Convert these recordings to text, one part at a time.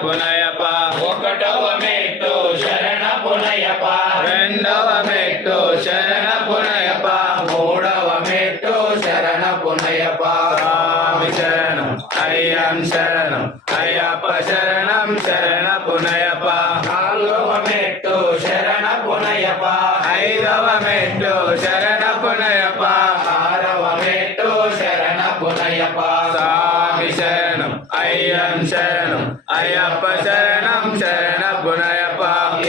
పునయప ఒకటవ మెట్టు శరణ పునయప రెండవ మెట్టు శరణ పునయప మూడవ మెట్టు శరణ పునయప స్వామి శరణం అయ్యం శరణం అయ్యప్ప శరణం శరణ పునయప నాలుగవ మెట్టు శరణ పునయప ఐదవ మెట్టు శరణ పునయప ఆరవ మెట్టు శరణ పునయప స్వామి శరణం అయ్యం శరణం అయ్యప్ప శరణం శరణ పునయప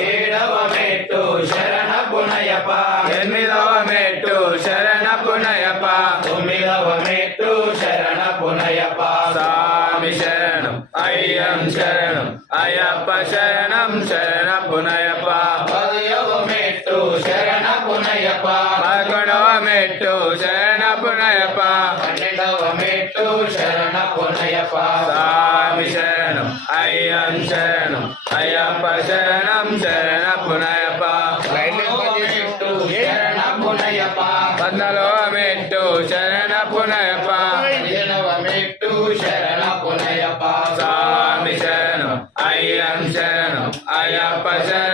ఏడవ మెట్టు శరణ పునయప ఎనిమిదవ మెట్టు శరణ పునయప తొమ్మిదవ మెట్టు శరణ పునయప స్వామి శరణం అయ్యం శరణం అయ్యప్ప శరణం శరణ పునయప పదవ మెట్టు శరణ పునయప పదకొండవ మెట్టు శరణ పునయప పన్నెండవ మెట్టు శరణ పునయప స్వామి శరణం అయ్యం శరణం అయ్యప్ప శరణం శరణ పునయప మెట్టు శరణ పునయప పద్నాలుగవ మెట్టు శరణ పునయప 15వ మెట్టు శరణ పునయప స్వామి శరణం అయ్యం శరణం అయ్యప్ప శరణం